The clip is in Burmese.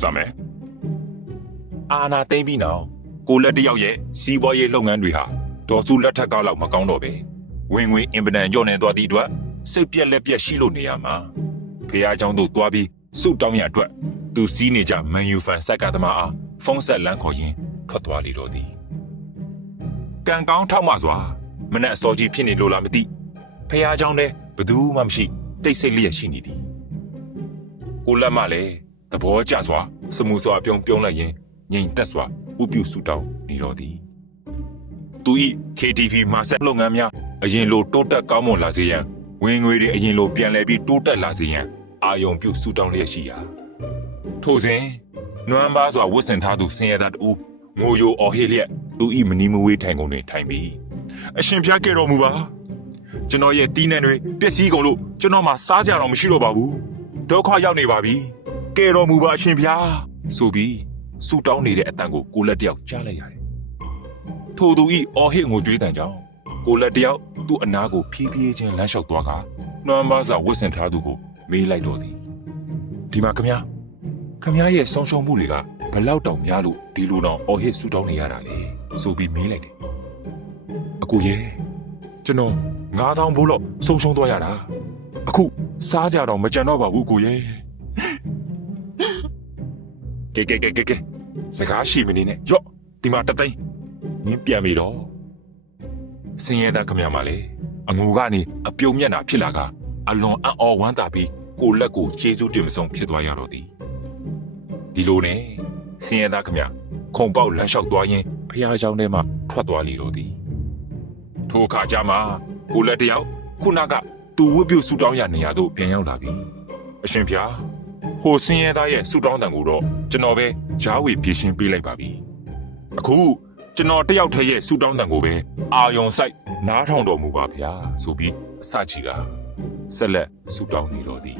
စမယ်အာနာသိမ့်ပြီးနောက်ကိုလက်တယောက်ရဲ့စီးပွားရေးလုပ်ငန်းတွေဟာဒေါ်စုလက်ထက်ကလောက်မကောင်းတော့ပဲဝင်ငွေအင်ပဒန်ညော့နေသွားသည့်အတွက်စိတ်ပြက်လက်ပြက်ရှိလို့နေရမှာဖះเจ้าတို့တွားပြီးစုတောင်းရအတွက်သူစီးနေကြမန်ယူဖန်ဆက်ကသမားအားဖုန်းဆက်လန်းခေါ်ရင်းထွက်သွားလေတော့သည်ကံကောင်းထောက်မှစွာမနဲ့အစောကြီးဖြစ်နေလို့လားမသိဖះเจ้าလည်းဘယ်သူမှမရှိတိတ်ဆိတ်လျက်ရှိနေသည် ကိုလက်မလည်းသဘောကျစွာ စမှုစွာပြုံးပြုံးလိုက်ရင်ငြိမ်သက်စွာဥပြုဆူတောင်းနေတော်သည်သူဤ KTV မှာဆက်လုပ်ငန်းများအရင်လိုတိုးတက်ကောင်းမွန်လာစေရန်ဝင်ငွေတွေအရင်လိုပြန်လည်ပြီးတိုးတက်လာစေရန်အာယုံပြုဆူတောင်းလျက်ရှိရာထိုစဉ်နွမ်းပါစွာဝတ်ဆင်ထားသူဆင်းရဲသားတူငိုယိုအော်ဟေးလျက်သူဤမနီမဝေးထိုင်ကုန်တွင်ထိုင်ပြီးအရှင်ဖျားခဲ့တော်မူပါကျွန်တော်ရဲ့တီးနှံတွေပျက်စီးကုန်လို့ကျွန်တော်မှစားကြတော့မရှိတော့ပါဘူးဒုက္ခရောက်နေပါပြီ။ ကဲတော်မူပါအရှင်ဗျာဆိုပြီးဆူတောင်းနေတဲ့အတန်ကိုကိုလက်တယောက်ကြားလိုက်ရတယ်။ထိုသူဤအော်ဟစ်ငိုကြွေးတန်ကြောင့်ကိုလက်တယောက်သူ့အနာကိုဖြည်းဖြည်းချင်းလမ်းလျှောက်သွားကနွမ်းပါးစာဝတ်ဆင်ထားသူကိုမေးလိုက်တော့သည်။ဒီမှာခမညာခမညာရဲ့ဆုံးရှုံးမှုတွေကဘလောက်တောင်များလို့ဒီလိုတောင်အော်ဟစ်ဆူတောင်းနေရတာလေဆိုပြီးမေးလိုက်တယ်။အကူရဲ့ကျွန်တော်9000ဘိုးလောက်ဆုံးရှုံးသွားရတာ။အခုစားကြတော့မကြံတော့ပါဘူးကိုရဲ့ ကဲကဲကဲကဲကဲစကားရှိမနေနဲ့ရော့ဒီမှာတသိန်းနင်းပြန်ပြီတော့စင်ရတဲ့ခမရမလေးအငူကနေအပြုံမျက်နှာဖြစ်လာကအလွန်အံ့ဩဝမ်းသာပြီးကိုလက်ကိုကျေးဇူးတင်မဆုံးဖြစ်သွားရတော့သည်ဒီလိုနဲ့စင်ရတဲ့ခမရခုံပေါက်လမ်းလျှောက်သွားရင်ဖះเจ้าထဲမှာထွက်သွားလေတော့သည်ထိုအခါကျမှကိုလက်တယောက်ခုနက သူဝတ်ပြုဆူတောင်းရနေရသို့ပြန်ရောက်လာပြီအရှင်ဖျား ဟိုစင်းရဲသားရဲ့ဆူတောင်းတန်ကိုတော့ကျွန်တော်ပဲဂျားဝေပြေရှင်းပေးလိုက်ပါပြီအခုကျွန်တော်တယောက်တည်းရဲ့ဆူတောင်းတန်ကိုပဲအာယုံဆိုင်နားထောင်တော်မူပါဗျာဆိုပြီးအစချီကဆက်လက်ဆူတောင်းနေတော်သည်